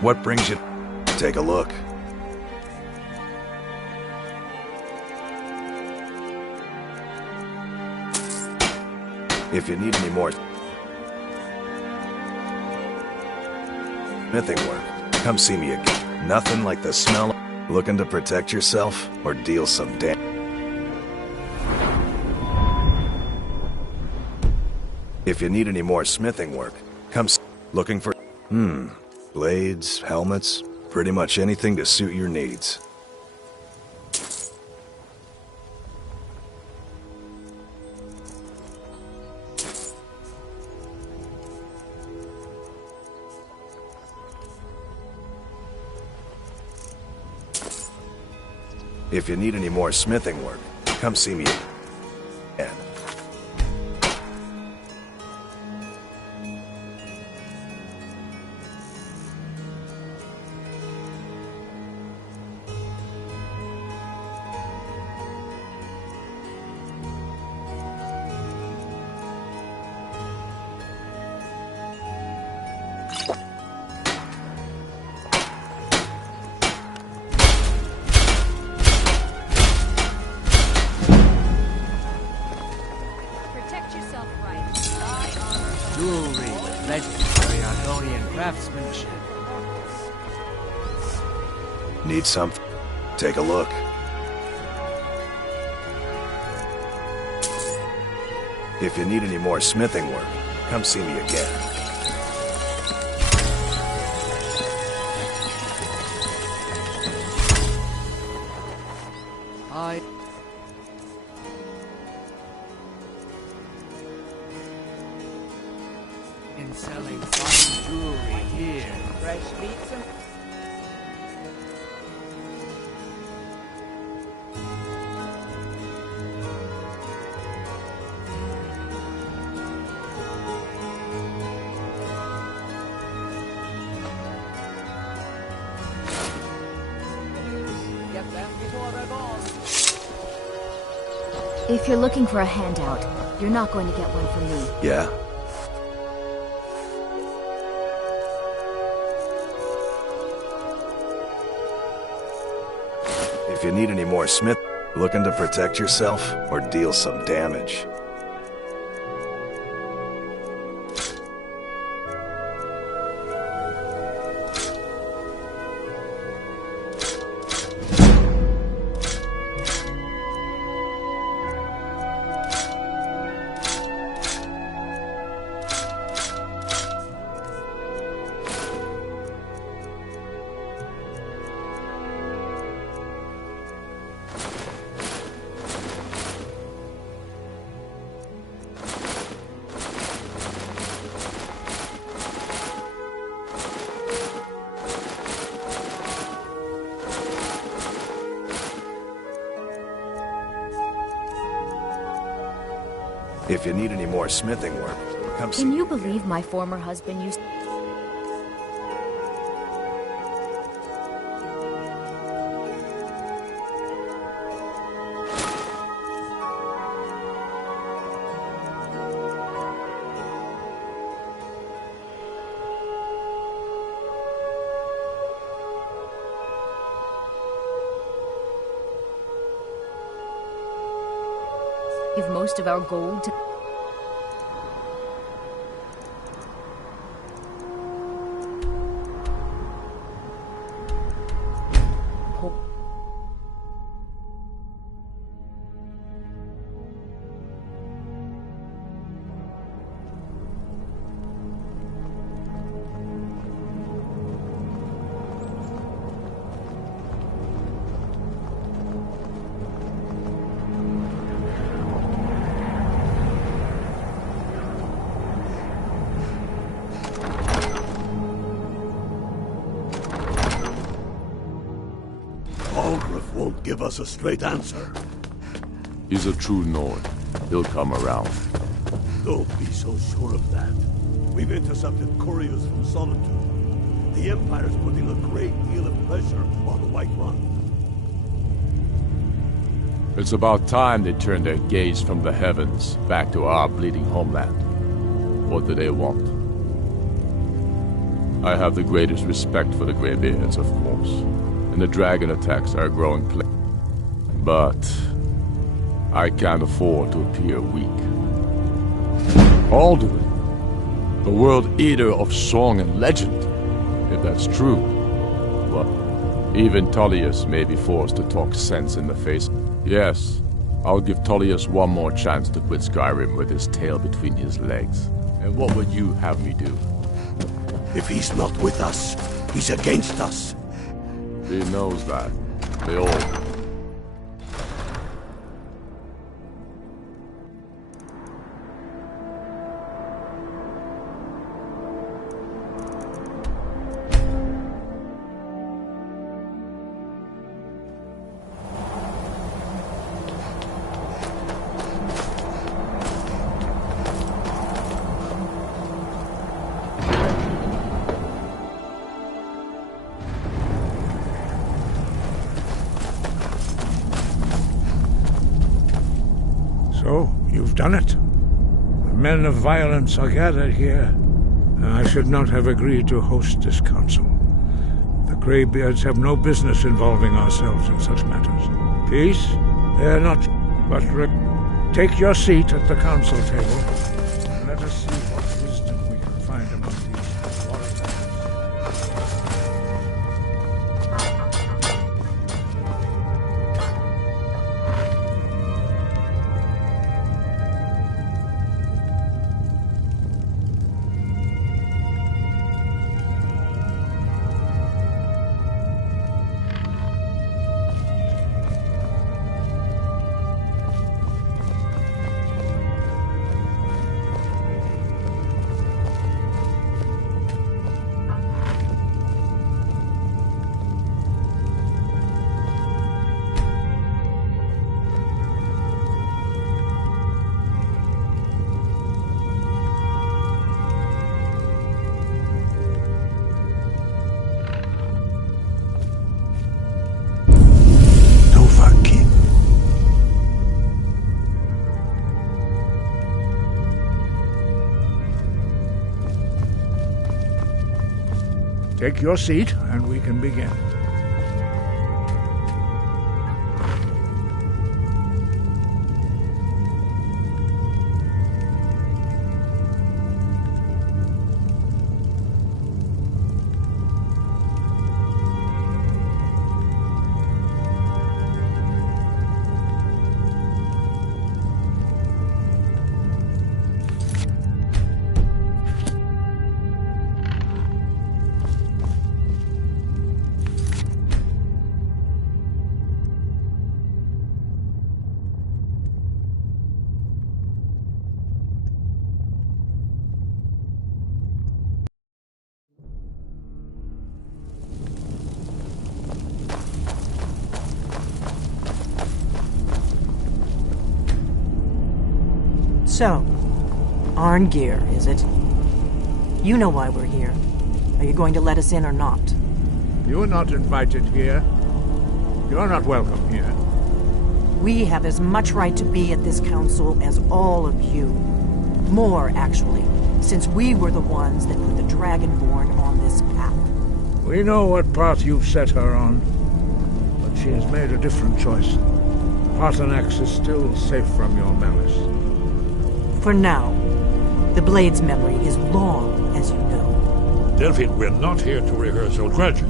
What brings you? Take a look. If you need any more smithing work, come see me again. Nothing like the smell. Looking to protect yourself or deal some damage. If you need any more smithing work, come looking for blades, helmets, pretty much anything to suit your needs. If you need any more smithing work, come see me again. Jewelry with legendary Argonian craftsmanship. Need something? Take a look. If you need any more smithing work, come see me again. In selling fine jewelry here. Fresh meats and... Get them before they're gone. If you're looking for a handout, you're not going to get one from me. Yeah? If you need any more smith, looking to protect yourself or deal some damage. If you need any more smithing work, come see me. Can you believe my former husband used... give most of our gold to... Won't give us a straight answer. He's a true Nord. He'll come around. Don't be so sure of that. We've intercepted couriers from Solitude. The Empire's putting a great deal of pressure on the White Run. It's about time they turned their gaze from the heavens back to our bleeding homeland. What do they want? I have the greatest respect for the Greybeards, of course, and the dragon attacks are a growing plague. But I can't afford to appear weak. Alduin, the world eater of song and legend, if that's true. But even Tullius may be forced to talk sense in the face. Yes, I'll give Tullius one more chance to quit Skyrim with his tail between his legs. And what would you have me do? If he's not with us, he's against us. He knows that. They all do. So, you've done it. The men of violence are gathered here, and I should not have agreed to host this council. The Greybeards have no business involving ourselves in such matters. Peace? They're not... But take your seat at the council table, and let us see what wisdom we can find among these warriors. Take your seat, and we can begin. So, Arngeir, is it? You know why we're here. Are you going to let us in or not? You're not invited here. You're not welcome here. We have as much right to be at this council as all of you. More, actually, since we were the ones that put the Dragonborn on this path. We know what path you've set her on, but she has made a different choice. Paarthurnax is still safe from your malice. For now, the Blade's memory is long, as you know. Delphine, we're not here to rehearse old grudges.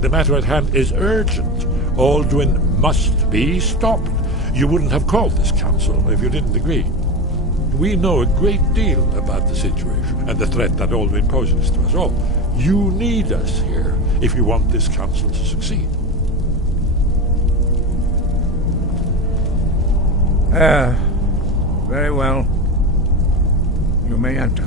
The matter at hand is urgent. Alduin must be stopped. You wouldn't have called this council if you didn't agree. We know a great deal about the situation and the threat that Alduin poses to us all. You need us here if you want this council to succeed. Very well. You may enter.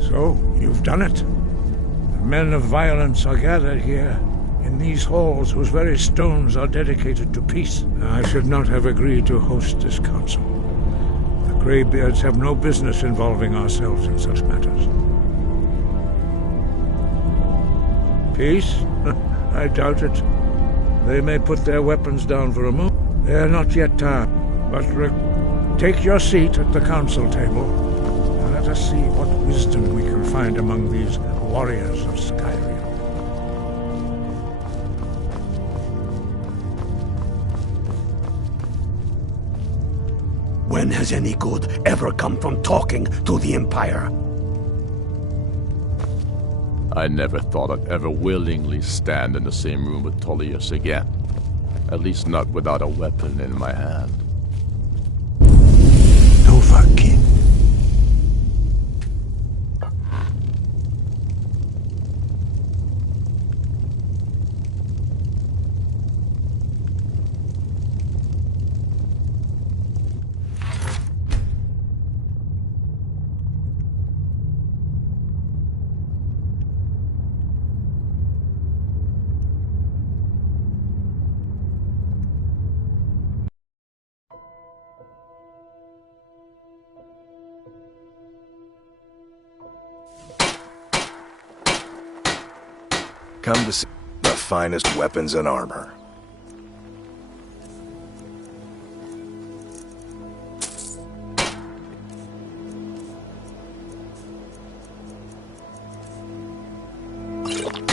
So, you've done it. The men of violence are gathered here, in these halls whose very stones are dedicated to peace. I should not have agreed to host this council. The Greybeards have no business involving ourselves in such matters. Peace? I doubt it. They may put their weapons down for a moment. They are not yet tired. But take your seat at the council table, and let us see what wisdom we can find among these warriors of Skyrim. When has any good ever come from talking to the Empire? I never thought I'd ever willingly stand in the same room with Tullius again. At least not without a weapon in my hand. Novakin. Come to see the finest weapons and armor.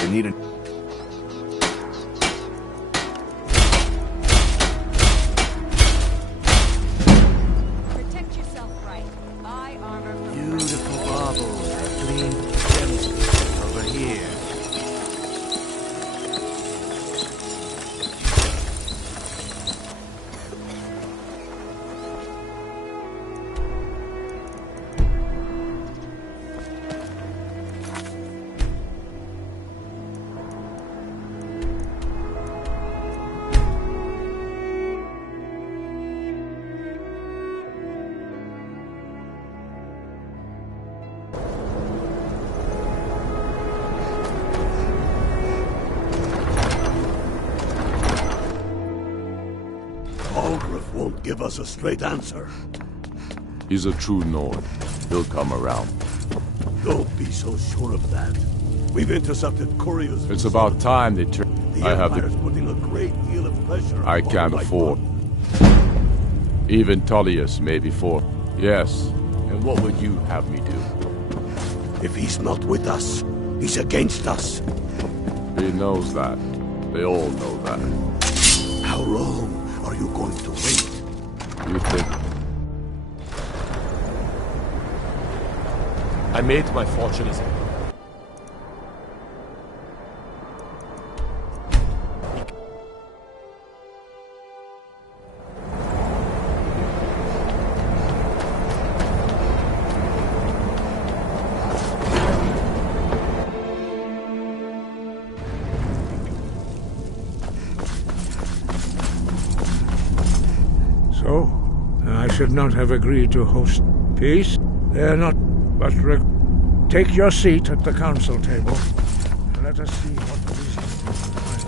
You need a... Protect yourself right. Buy armor from Beautiful baubles, clean gems over here. Algrif won't give us a straight answer. He's a true Nord. He'll come around. Don't be so sure of that. We've intercepted couriers. from It's about Sodom. time they turn. The I have Empire's the... putting a great deal of pressure I on the can't White afford. Run. Even Tullius may be for... Yes. And what would you have me do? If he's not with us, he's against us. He knows that. They all know that. How long are you going to wait? You think... I made my fortune as a... So, I should not have agreed to host peace. They're not, but take your seat at the council table. Let us see what reason you find.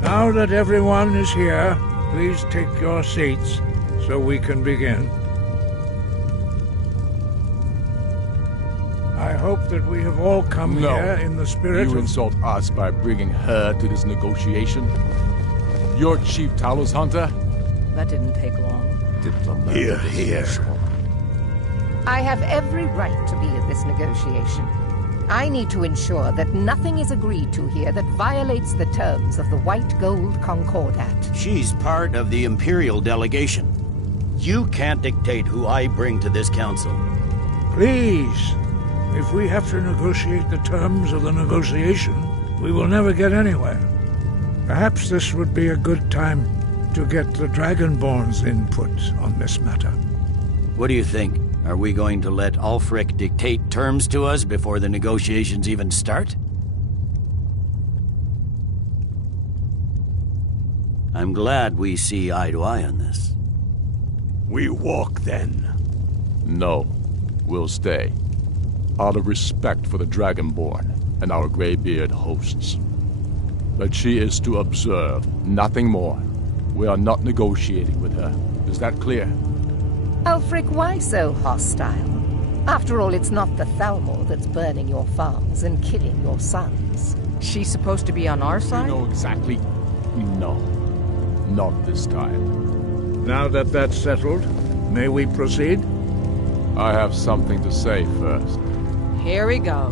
Now that everyone is here, please take your seats so we can begin. I hope that we have all come No. here in the spirit You of... insult us by bringing her to this negotiation? You're Chief Talos Hunter? That didn't take long. Diplomat Here, as here. usual. I have every right to be at this negotiation. I need to ensure that nothing is agreed to here that violates the terms of the White Gold Concordat. She's part of the Imperial delegation. You can't dictate who I bring to this council. Please, if we have to negotiate the terms of the negotiation, we will never get anywhere. Perhaps this would be a good time to get the Dragonborn's input on this matter. What do you think? Are we going to let Ulfric dictate terms to us before the negotiations even start? I'm glad we see eye to eye on this. We walk, then. No, we'll stay. Out of respect for the Dragonborn and our Greybeard hosts. But she is to observe, nothing more. We are not negotiating with her. Is that clear? Ulfric, why so hostile? After all, it's not the Thalmor that's burning your farms and killing your sons. She's supposed to be on our side? You know exactly. No. Not this time. Now that that's settled, may we proceed? I have something to say first. Here we go.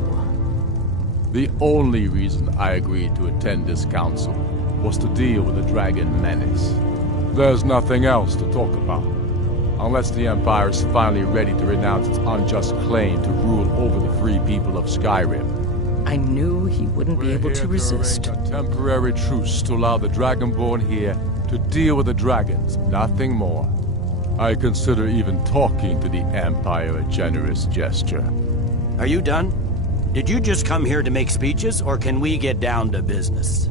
The only reason I agreed to attend this council was to deal with the dragon menace. There's nothing else to talk about. Unless the Empire is finally ready to renounce its unjust claim to rule over the free people of Skyrim. I knew he wouldn't be able to resist. A temporary truce to allow the Dragonborn here to deal with the dragons, nothing more. I consider even talking to the Empire a generous gesture. Are you done? Did you just come here to make speeches, or can we get down to business?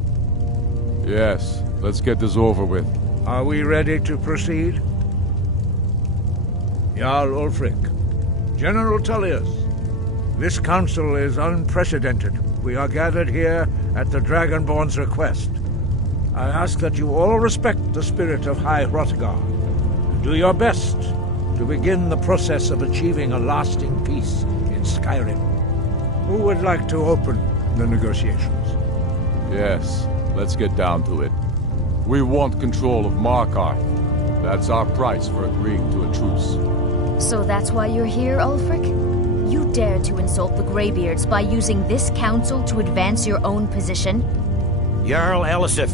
Yes, let's get this over with. Are we ready to proceed? Jarl Ulfric, General Tullius, this council is unprecedented. We are gathered here at the Dragonborn's request. I ask that you all respect the spirit of High Hrothgar and do your best to begin the process of achieving a lasting peace in Skyrim. Who would like to open the negotiations? Yes, let's get down to it. We want control of Markarth. That's our price for agreeing to a truce. So that's why you're here, Ulfric? You dare to insult the Greybeards by using this council to advance your own position? Jarl Elisif.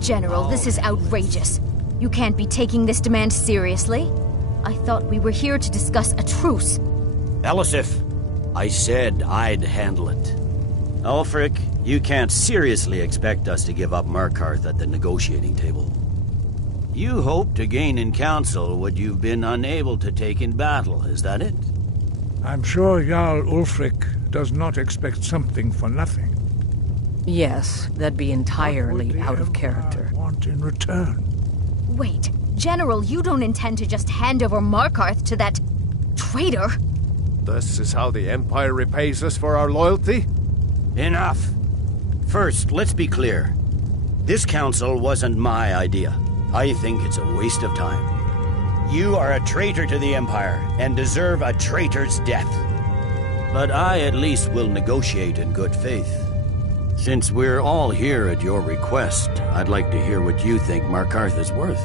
General, this is outrageous. You can't be taking this demand seriously. I thought we were here to discuss a truce. Elisif, I said I'd handle it. Ulfric, you can't seriously expect us to give up Markarth at the negotiating table. You hope to gain in council what you've been unable to take in battle, is that it? I'm sure Jarl Ulfric does not expect something for nothing. Yes, that'd be entirely out of character. Want in return? Wait, General, you don't intend to just hand over Markarth to that traitor? This is how the Empire repays us for our loyalty? Enough! First, let's be clear. This council wasn't my idea. I think it's a waste of time. You are a traitor to the Empire and deserve a traitor's death. But I at least will negotiate in good faith. Since we're all here at your request, I'd like to hear what you think Markarth is worth.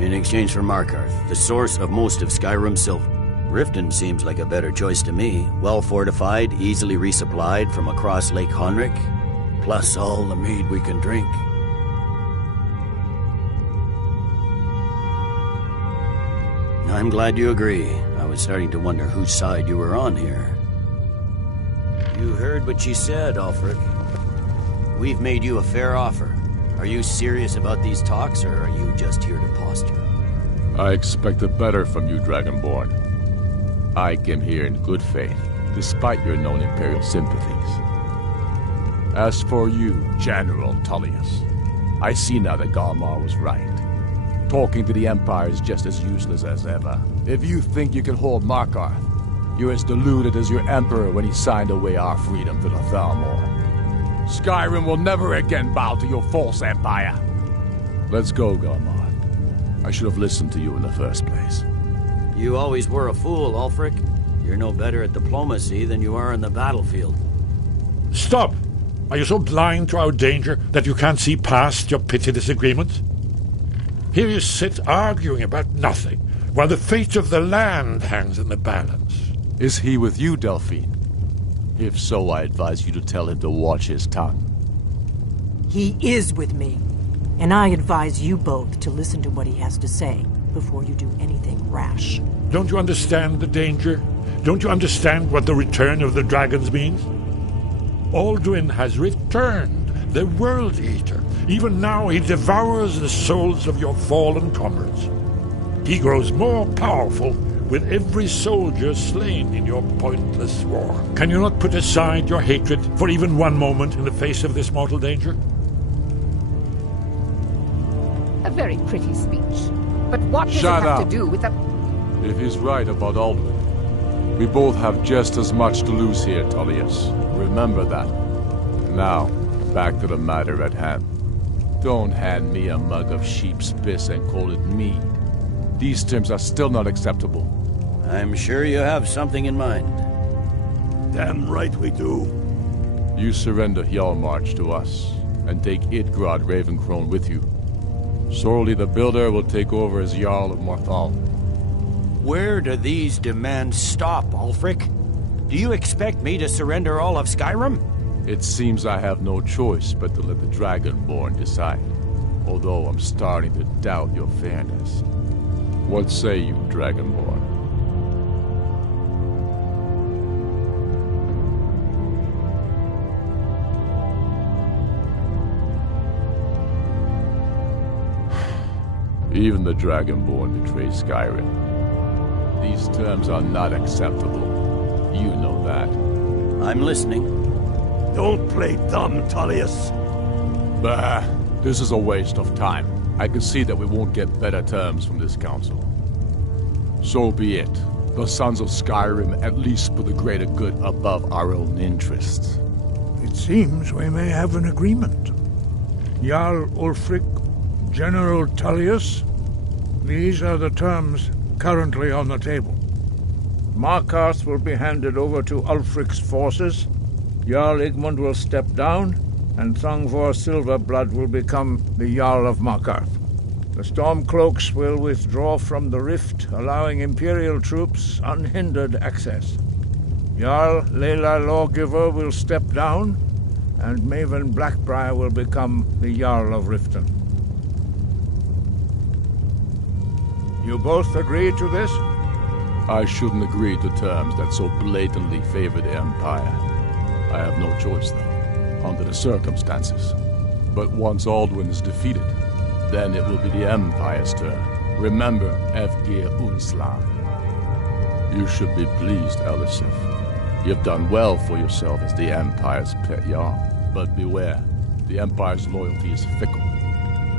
In exchange for Markarth, the source of most of Skyrim's silver. Riften seems like a better choice to me. Well fortified, easily resupplied from across Lake Honric, plus all the mead we can drink. I'm glad you agree. I was starting to wonder whose side you were on here. You heard what she said, Ulfric. We've made you a fair offer. Are you serious about these talks, or are you just here to posture? I expected better from you, Dragonborn. I came here in good faith, despite your known Imperial sympathies. As for you, General Tullius, I see now that Galmar was right. Talking to the Empire is just as useless as ever. If you think you can hold Markarth, you're as deluded as your Emperor when he signed away our freedom to the Thalmor. Skyrim will never again bow to your false empire. Let's go, Galmar. I should have listened to you in the first place. You always were a fool, Ulfric. You're no better at diplomacy than you are in the battlefield. Stop! Are you so blind to our danger that you can't see past your petty disagreements? Here you sit arguing about nothing, while the fate of the land hangs in the balance. Is he with you, Delphine? If so, I advise you to tell him to watch his tongue. He is with me, and I advise you both to listen to what he has to say before you do anything rash. Don't you understand the danger? Don't you understand what the return of the dragons means? Alduin has returned, the World Eater. Even now he devours the souls of your fallen comrades. He grows more powerful with every soldier slain in your pointless war. Can you not put aside your hatred for even one moment in the face of this mortal danger? A very pretty speech. But what does Shut it have up. to do with the... If he's right about Alduin, we both have just as much to lose here, Tullius. Remember that. Now, back to the matter at hand. Don't hand me a mug of sheep's piss and call it mead. These terms are still not acceptable. I'm sure you have something in mind. Damn right we do. You surrender Hjalmarch to us, and take Idgrod Ravencrone with you. Sorli the Builder will take over as Jarl of Morthal. Where do these demands stop, Ulfric? Do you expect me to surrender all of Skyrim? It seems I have no choice but to let the Dragonborn decide, although I'm starting to doubt your fairness. What say you, Dragonborn? Even the Dragonborn betray Skyrim. These terms are not acceptable. You know that. I'm listening. Don't play dumb, Tullius. Bah, this is a waste of time. I can see that we won't get better terms from this council. So be it. The Sons of Skyrim at least put the greater good above our own interests. It seems we may have an agreement. Jarl Ulfric, General Tullius, these are the terms currently on the table. Markarth will be handed over to Ulfric's forces, Jarl Igmund will step down, and Thongvor Silverblood will become the Jarl of Markarth. The Stormcloaks will withdraw from the rift, allowing Imperial troops unhindered access. Jarl Layla Lawgiver will step down, and Maven Blackbriar will become the Jarl of Riften. You both agree to this? I shouldn't agree to terms that so blatantly favor the Empire. I have no choice, though, under the circumstances. But once Alduin is defeated, then it will be the Empire's turn. Remember, Evgir Unslan. You should be pleased, Elisif. You've done well for yourself as the Empire's pet Jarl. But beware, the Empire's loyalty is fickle.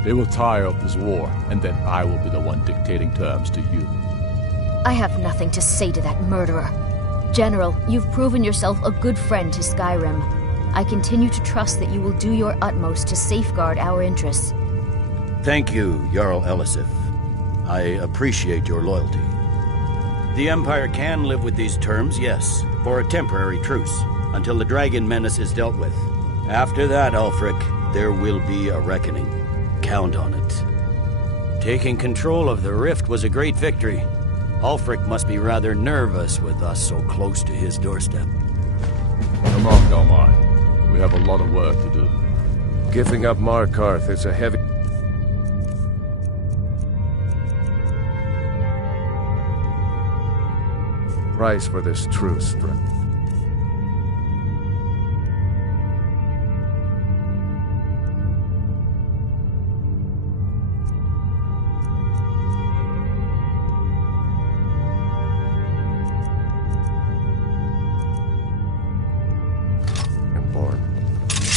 They will tire of this war, and then I will be the one dictating terms to you. I have nothing to say to that murderer. General, you've proven yourself a good friend to Skyrim. I continue to trust that you will do your utmost to safeguard our interests. Thank you, Jarl Elisif. I appreciate your loyalty. The Empire can live with these terms, yes, for a temporary truce, until the dragon menace is dealt with. After that, Ulfric, there will be a reckoning. Count on it. Taking control of the rift was a great victory. Ulfric must be rather nervous with us so close to his doorstep. Come on, Galmar. We have a lot of work to do. Giving up Markarth is a heavy price for this truce.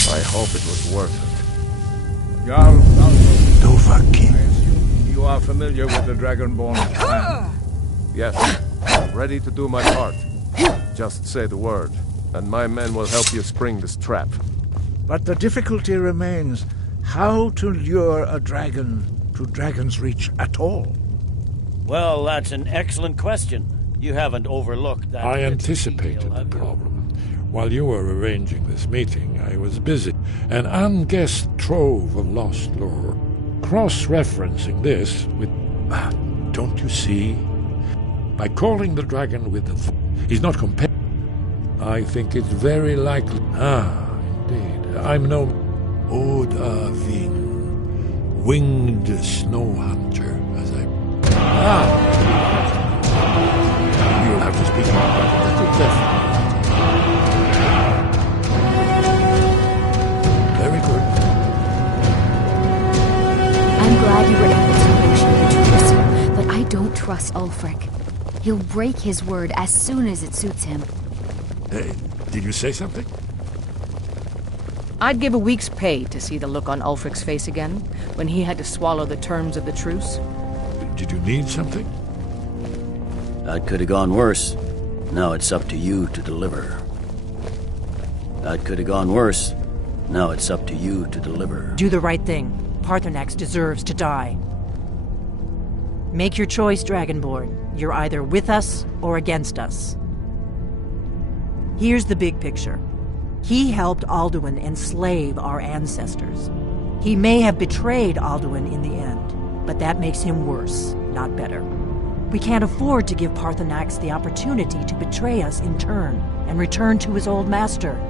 I hope it was worth it. Jarl Dovahkiin. I assume you are familiar with the Dragonborn plan. Yes, ready to do my part. Just say the word, and my men will help you spring this trap. But the difficulty remains how to lure a dragon to Dragon's Reach at all. Well, that's an excellent question. You haven't overlooked that. I anticipated the problem. While you were arranging this meeting, I was busy. An unguessed trove of lost lore. Cross-referencing this with... don't you see? By calling the dragon with the... he's not compelled. I think it's very likely. Ah, indeed. I'm no Odaving, winged snow hunter, as I... Ah! You'll have to speak about that a little definitely. Very good. I'm glad you were able to negotiate a truce, but I don't trust Ulfric. He'll break his word as soon as it suits him. Did you say something? I'd give a week's pay to see the look on Ulfric's face again, when he had to swallow the terms of the truce. Did you need something? That could have gone worse. Now it's up to you to deliver. That could have gone worse. Now it's up to you to deliver. Do the right thing. Paarthurnax deserves to die. Make your choice, Dragonborn. You're either with us or against us. Here's the big picture. He helped Alduin enslave our ancestors. He may have betrayed Alduin in the end, but that makes him worse, not better. We can't afford to give Paarthurnax the opportunity to betray us in turn and return to his old master.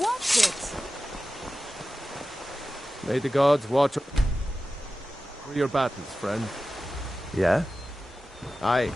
Watch it! May the gods watch over your battles, friend. Yeah? Aye.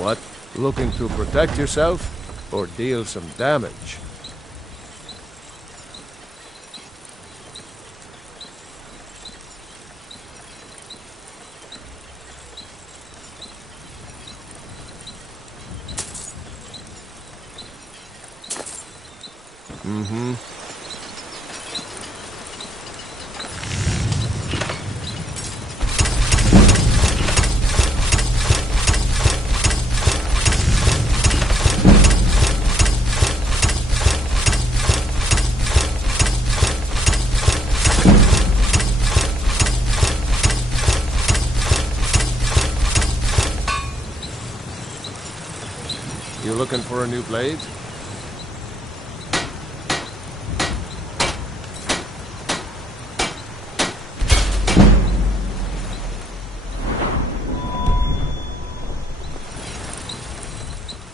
What? Looking to protect yourself or deal some damage? Mm-hmm. You looking for a new blade?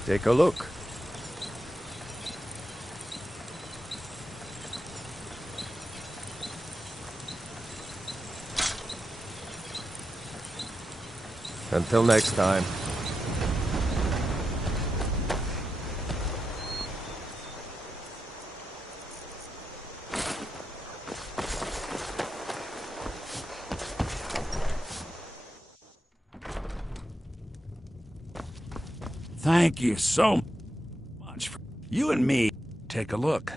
Take a look. Until next time. Thank you so much. You and me, take a look.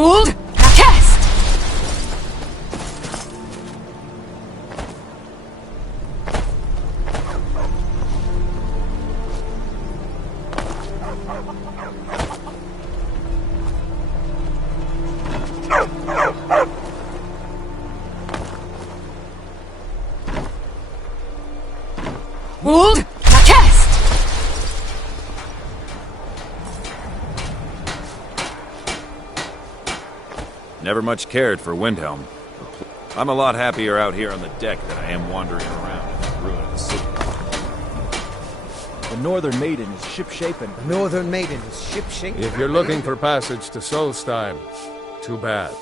Hold! Now cast! Hold! Now cast! Never much cared for Windhelm. I'm a lot happier out here on the deck than I am wandering around in the ruin of the city. The Northern Maiden is ship-shapen. The Northern Maiden is ship-shapen. If you're looking for passage to Solstheim, too bad.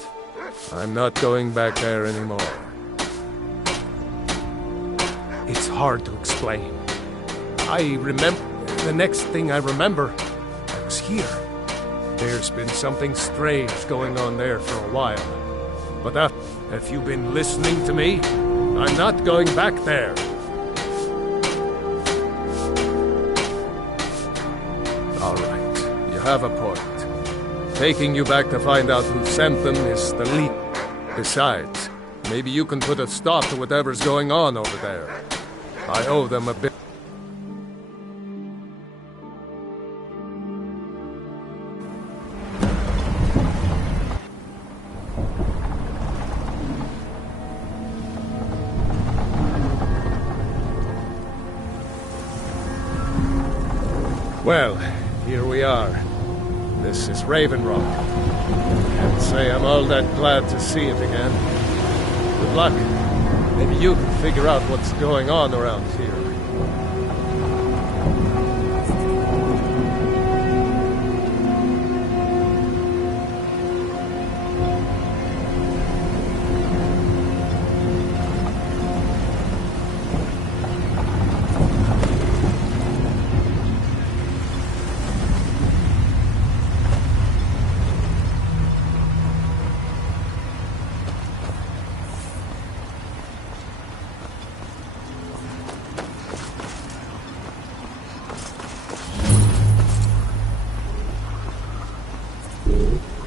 I'm not going back there anymore. It's hard to explain. I remember... The next thing I remember, I was here. There's been something strange going on there for a while. But have you been listening to me? I'm not going back there. All right, you have a point. Taking you back to find out who sent them is the least. Besides, maybe you can put a stop to whatever's going on over there. I owe them a bit. Well, here we are. This is Raven Rock. Can't say I'm all that glad to see it again. Good luck. Maybe you can figure out what's going on around here.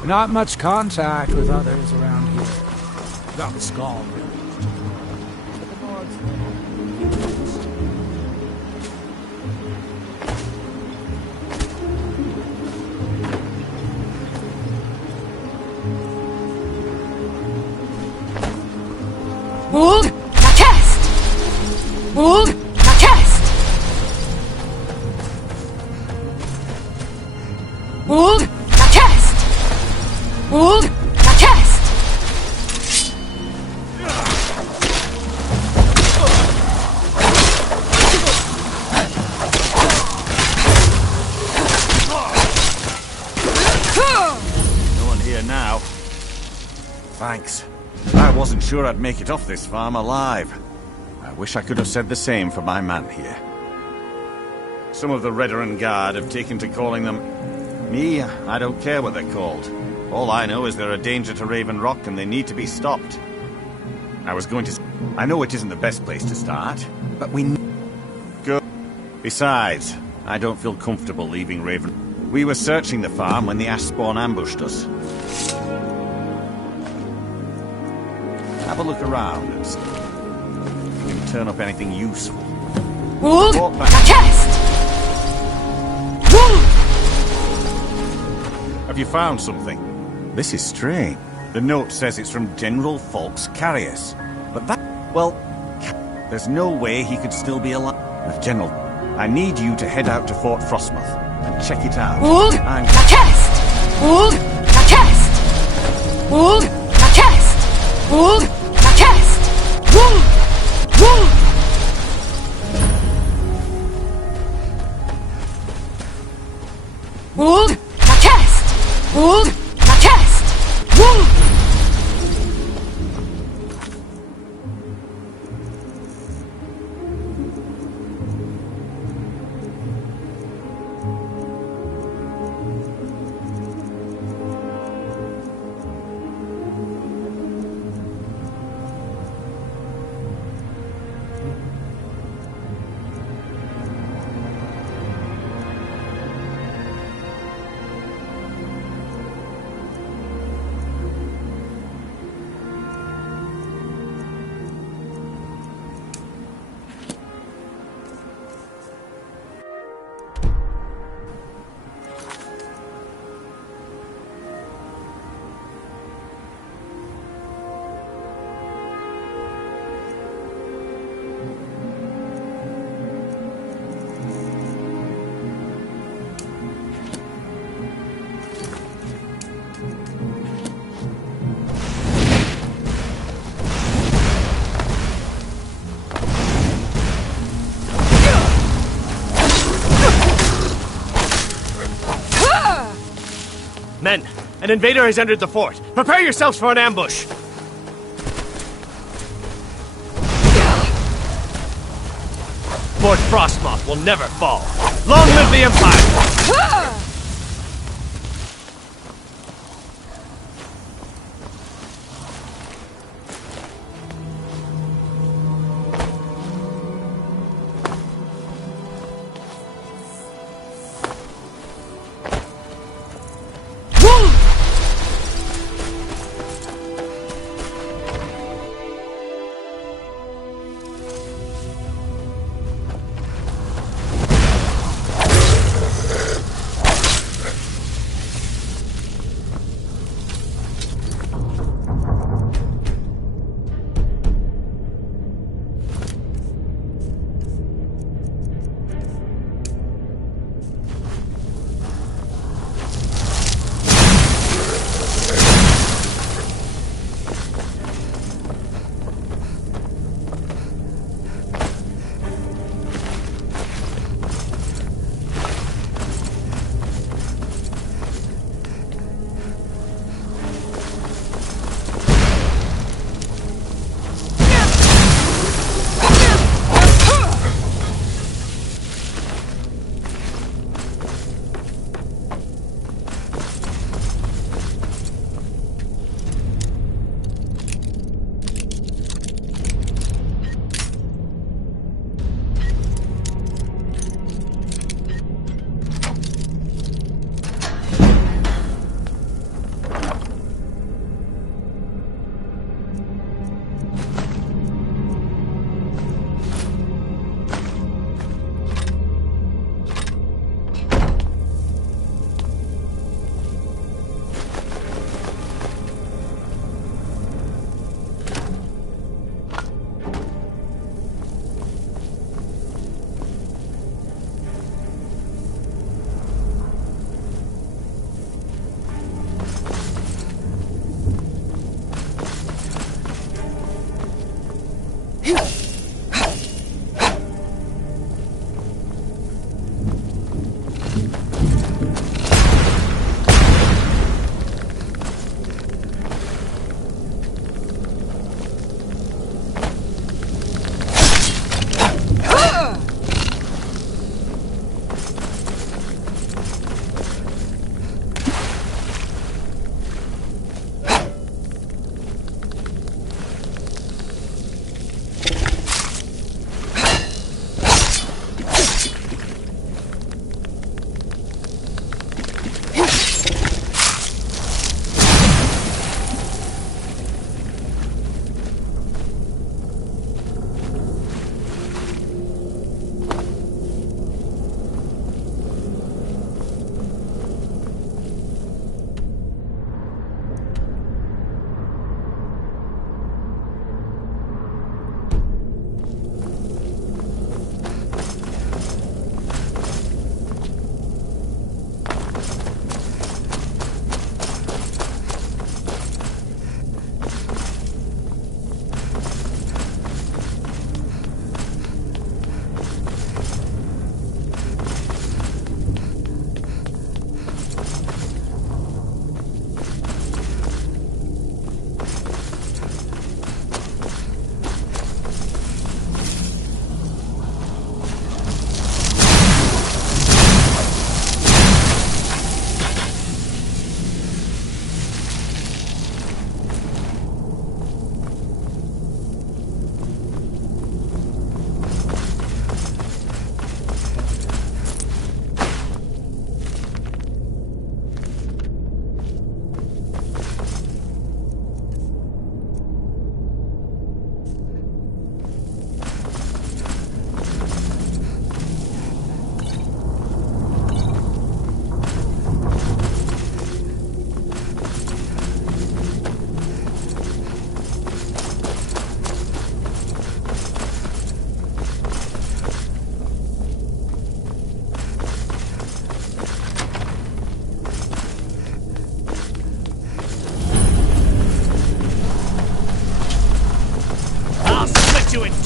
Not much contact with others around here. Got the skull, really. Hold! Now cast! Hold! Now cast! Hold! Now cast! Hold! Now cast! No one here now. Thanks. I wasn't sure I'd make it off this farm alive. I wish I could have said the same for my man here. Some of the Redderin Guard have taken to calling them... Me, I don't care what they're called. All I know is they're a danger to Raven Rock and they need to be stopped. I was going to... I know it isn't the best place to start, but we... Go. Besides, I don't feel comfortable leaving Raven... We were searching the farm when the Ashspawn ambushed us. Have a look around and see if you can turn up anything useful. Hold! Walk Now back. cast! Hold! Have you found something? This is strange. The note says it's from General Falk's Carriers. But that... Well, there's no way he could still be alive. General, I need you to head out to Fort Frostmoth and check it out. Hold! I'm... Now cast! Hold! Now cast! Hold! Now cast! Hold! Now cast! Hold! Hold! Hold! Now cast! Hold! Now cast! Hold! An invader has entered the fort. Prepare yourselves for an ambush. Lord Frostmoth will never fall. Long live the Empire!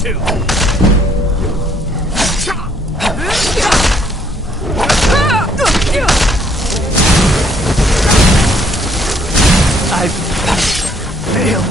too. fail.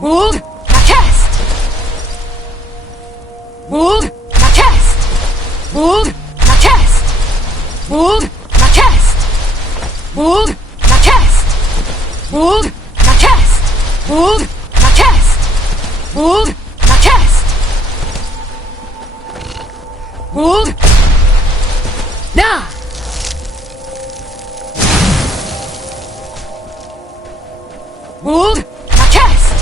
Wold, now cast! Wold, now cast! Wold, now cast! Wold, now cast! Wold, now cast! Wold, now cast! Wold, now cast! Wold, now cast! Wold, now! Wold, now cast!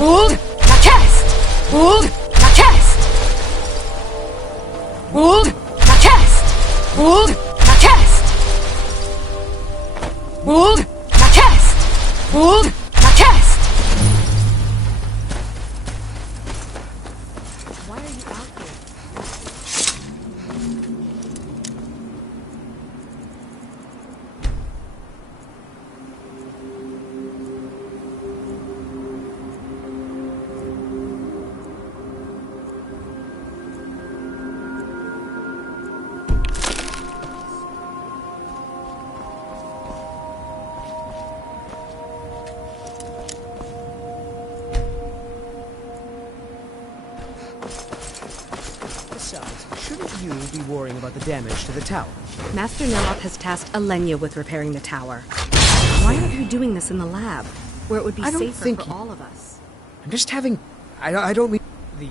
Wold, now cast! Wold, now cast! Wold, now cast! Wold, now cast! Wold, now cast! Wold, now cast! Why are you out here? Besides, shouldn't you be worrying about the damage to the tower? Master Neloth has tasked Alenia with repairing the tower. Why aren't you doing this in the lab, where it would be I don't safer think for all of us? I'm just having... I don't mean... The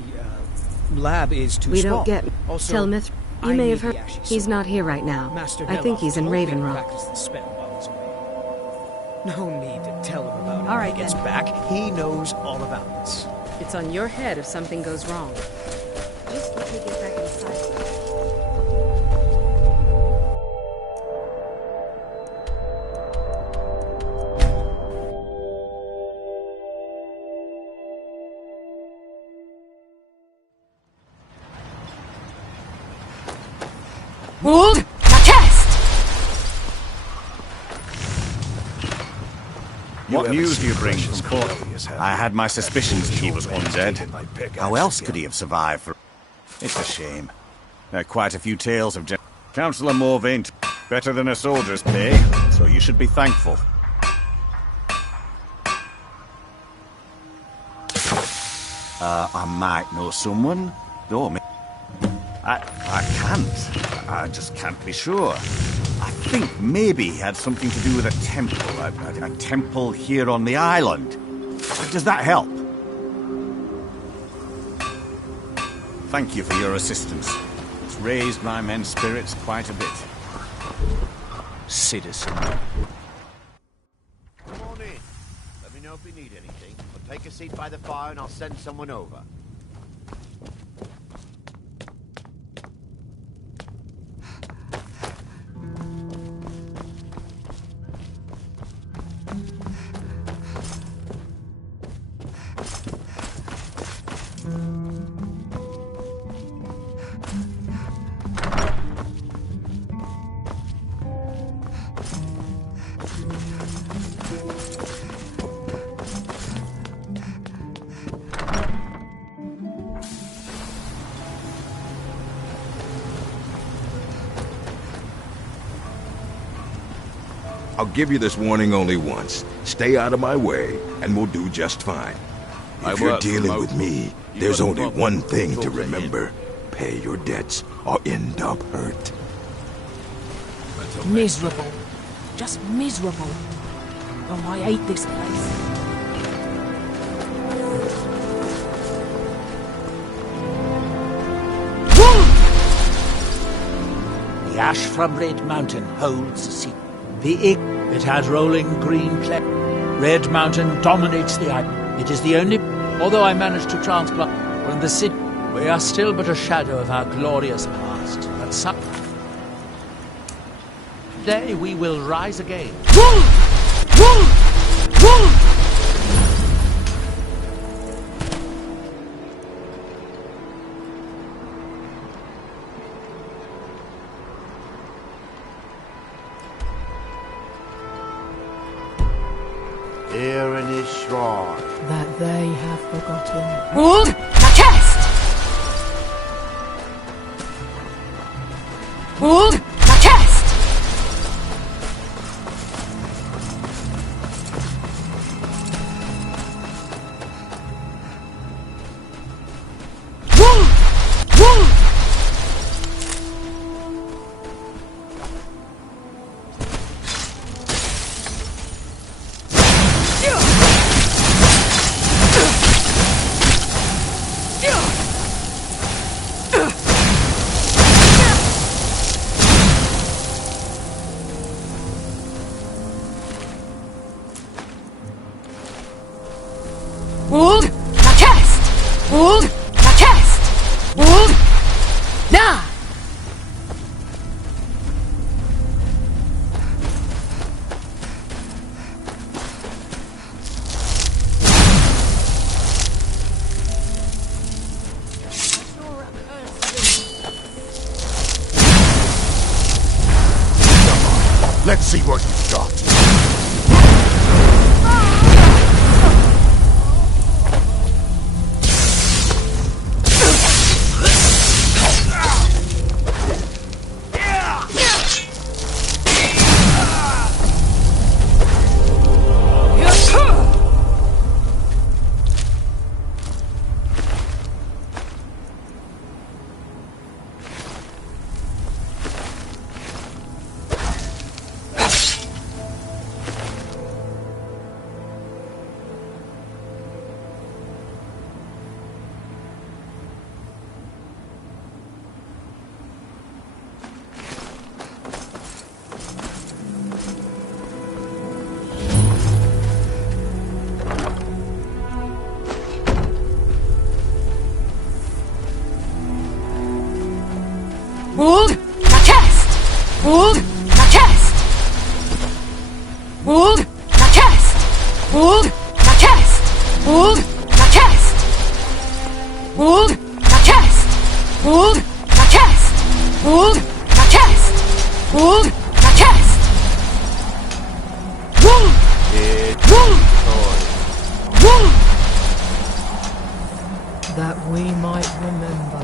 lab is too We small. don't get... Also, Tell Mith... You I may need have heard... the ashy He's sword. not here right now. Master I think Neloth he's in was hoping to Raven Rock. practice the spell while I was away. No need to tell him about it All when right, he gets then. back. He knows all about this. It's on your head if something goes wrong. Just let me get back inside. Wold, now cast! What news do you bring from Fort? I had my suspicions that he was undead. How else could he have survived for... It's a shame. There are quite a few tales of... Councillor Morvain, better than a soldier's pay, so you should be thankful. I might know someone, though... I can't. I just can't be sure. I think maybe he had something to do with a temple. A temple here on the island. Does that help? Thank you for your assistance. It's raised my men's spirits quite a bit. Citizen. Come on in. Let me know if you need anything. Or take a seat by the fire and I'll send someone over. I'll give you this warning only once. Stay out of my way, and we'll do just fine. If you're dealing with me, there's only one thing to remember. Pay your debts, or end up hurt. Miserable. Just miserable. Oh, I hate this place. The ash from Red Mountain holds a secret. It has rolling green clay. Red Mountain dominates the island. It is the only... Although I managed to transplant from the city, we are still but a shadow of our glorious past. But some day we will rise again. Here in his shrine. That they have forgotten. Wood, the chest! Wood, the chest! Wood! Wood! Wood, the chest! Wood, the chest! Wood, now! Let's see what you've got. Wood, the chest! Wood, the chest! Wood, the chest! Wood, the chest! Wood, the chest! Wood, the chest! Wood, the chest! Wood, the chest! Wood, the chest! Wood! Wood! Wood! That we might remember.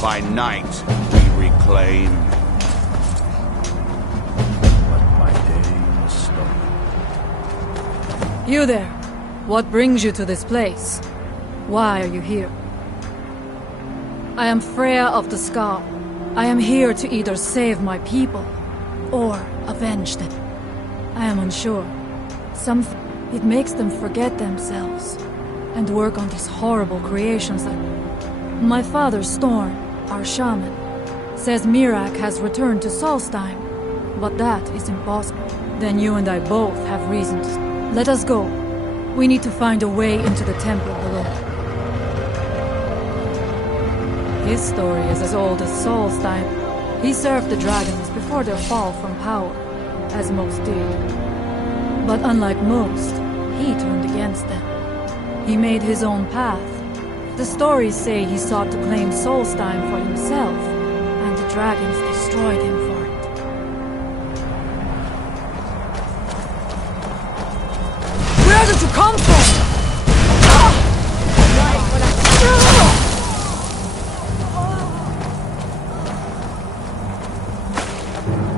By night, we reclaim. But my day is stolen. You there. What brings you to this place? Why are you here? I am Freya of the Scar. I am here to either save my people or avenge them. I am unsure. It makes them forget themselves and work on these horrible creations that... My father, Storm, our shaman, says Mirak has returned to Solstheim, but that is impossible. Then you and I both have reason to... Let us go. We need to find a way into the temple below. His story is as old as Solstheim. He served the dragons before their fall from power, as most did. But unlike most, he turned against them. He made his own path. The stories say he sought to claim Solstheim for himself, and the dragons destroyed him for it. Where did you come from? Skyrim.